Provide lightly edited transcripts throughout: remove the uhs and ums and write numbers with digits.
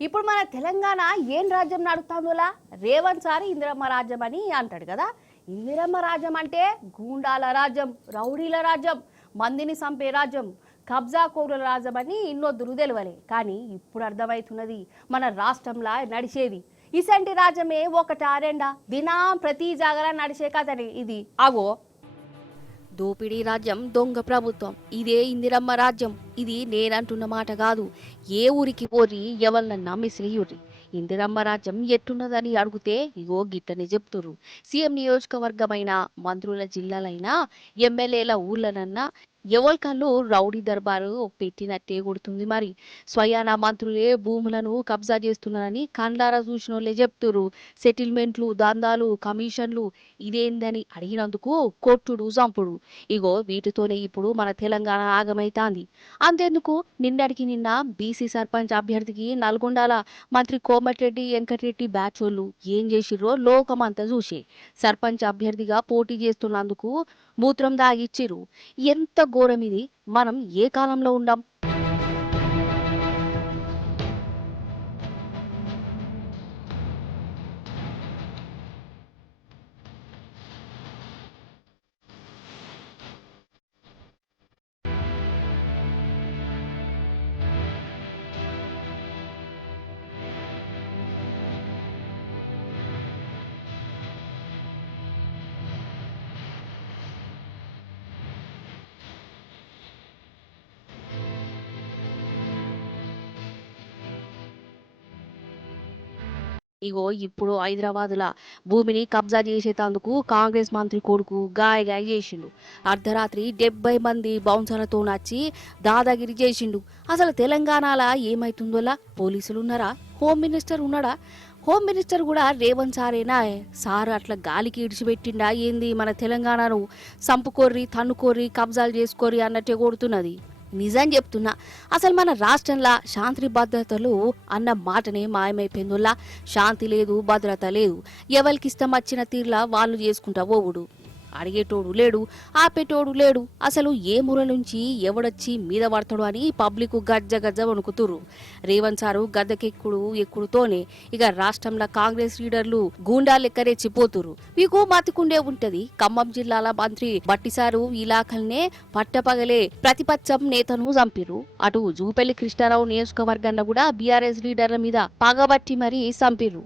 ఇప్పుడు మన తెలంగాణ ఏం రాజ్యం నడుపుతుందోలా రేవంత్ సార్ ఇందిరమ్మ రాజ్యం అని అంటాడు కదా. ఇందిరమ్మ రాజ్యం అంటే గూండాల రాజ్యం, రౌడీల రాజ్యం, మందిని చంపే రాజ్యం, కబ్జా కోరుల రాజ్యం అని ఇన్నొద్దురు తెలవలే. కానీ ఇప్పుడు అర్థమవుతున్నది మన రాష్ట్రంలో నడిచేది ఇసంటి రాజ్యమే ఒకటా రెండా దినం ప్రతి జాగర నడిచే కథనే ఇది. అగో దోపిడీ రాజ్యం, దొంగ ప్రభుత్వం, ఇదే ఇందిరమ్మ రాజ్యం. ఇది నేనంటున్న మాట కాదు. ఏ ఊరికి పోరి ఎవరినన్నా మిసిలియుర్రి. ఇందిరమ్మ రాజ్యం ఎట్టున్నదని అడిగితే ఇగో గిట్టని చెప్తురు. సీఎం నియోజకవర్గమైన మంత్రుల జిల్లాలైనా ఎమ్మెల్యేల ఊర్లనన్నా ఎవరి కళ్ళు రౌడీ దర్బారు పెట్టినట్టే కొడుతుంది. మరి స్వయాన మంత్రులే భూములను కబ్జా చేస్తున్నారని కండారా చూసినోళ్లే చెప్తురు. సెటిల్మెంట్లు, దందాలు, కమిషన్లు ఇదేందని అడిగినందుకు కొట్టుడు, చంపుడు. ఇగో వీటితోనే ఇప్పుడు మన తెలంగాణ ఆగమైతాంది. అంతెందుకు నిన్నటికి నిన్న బీసీ సర్పంచ్ అభ్యర్థికి నల్గొండాల మంత్రి కోమటిరెడ్డి వెంకటరెడ్డి బ్యాచోళ్ళు ఏం చేసిర్రో లోకమంతా చూసే. సర్పంచ్ అభ్యర్థిగా పోటీ చేస్తున్నందుకు మూత్రం దాగిచ్చిరు. ఎంత ఘోరం ఇది! మనం ఏ కాలంలో ఉండం? ఇగో ఇప్పుడు హైదరాబాద్లా భూమిని కబ్జా చేసేటందుకు కాంగ్రెస్ మంత్రి కొడుకు గాయ గాయ చేసిండు. అర్ధరాత్రి 70 మంది బౌన్సర్లతో నచ్చి దాదాగిరి చేసిండు. అసలు తెలంగాణలో ఏమైతుందోలా పోలీసులు ఉన్నారా? హోమ్ మినిస్టర్ ఉన్నాడా? హోమ్ మినిస్టర్ కూడా రేవంత్ సారేనా? సార్ అట్లా గాలికి ఇడిచిపెట్టిండా ఏంది మన తెలంగాణను? సంపుకోర్రి, తన్నుకోర్రి, కబ్జాలు చేసుకోర్రి అన్నట్టే కొడుతున్నది. నిజం చెప్తున్నా, అసలు మన రాష్ట్రంలో శాంతి భద్రతలు అన్న మాటనే మాయమైపోయిందిలా. శాంతి లేదు, భద్రత లేదు. ఎవరికి ఇష్టం వచ్చిన తీర్లా వాళ్ళు చేసుకుంటా పోవుడు. అడిగేటోడు లేడు, ఆపేటోడు లేడు. అసలు ఏ మూల నుంచి ఎవడొచ్చి మీద పడతాడు అని పబ్లిక్ గజ్జ గజ్జ వణుకుతురు. రేవంత్ సారు ఎక్కుడుతోనే ఇక రాష్ట్రంలో కాంగ్రెస్ లీడర్లు గూండా లెక్క రెచ్చిపోతురు. మీకు మతికుండే ఉంటది, ఖమ్మం జిల్లాల మంత్రి బట్టిసారు ఇలాఖల్నే పట్టపగలే ప్రతిపక్షం నేతను చంపిరు. అటు జూపల్లి కృష్ణారావు నియోజకవర్గంలో కూడా బీఆర్ఎస్ లీడర్ల మీద పగబట్టి మరీ చంపిరు.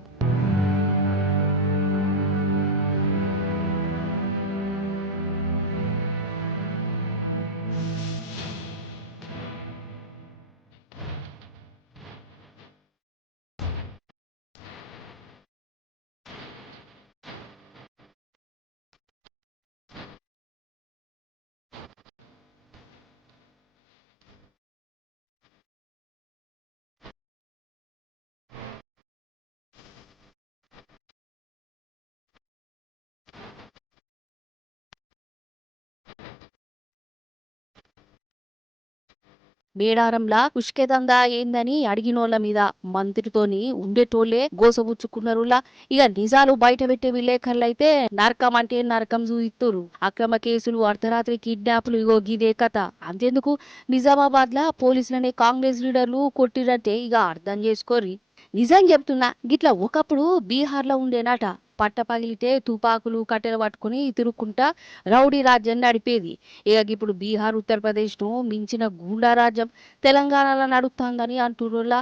మేడారంలా ఉష్కెదందా ఏందని అడిగినోళ్ల మీద మంత్రితోని ఉండేటోళ్లే గోసబుచ్చుకున్నారులా. ఇక నిజాలు బయట పెట్టే విలేకరులైతే నరకం అంటే నరకం చూయిత్తురు. అక్రమ కేసులు, అర్ధరాత్రి కిడ్నాప్లు, ఇగో గిదే కథ. అంతెందుకు నిజామాబాద్ లా పోలీసులనే కాంగ్రెస్ లీడర్లు కొట్టిరంటే ఇక అర్థం చేసుకోర్రి. నిజం చెప్తున్నా, గిట్లా ఒకప్పుడు బీహార్లో ఉండేనట. పట్టపగిలితే తుపాకులు, కట్టెలు పట్టుకుని తిరుక్కుంటా రౌడీ రాజ్యం నడిపేది. ఇక ఇప్పుడు బీహార్, ఉత్తరప్రదేశ్ ను మించిన గూండా రాజ్యం తెలంగాణలో నడుస్తుందని అంటుర్రులా.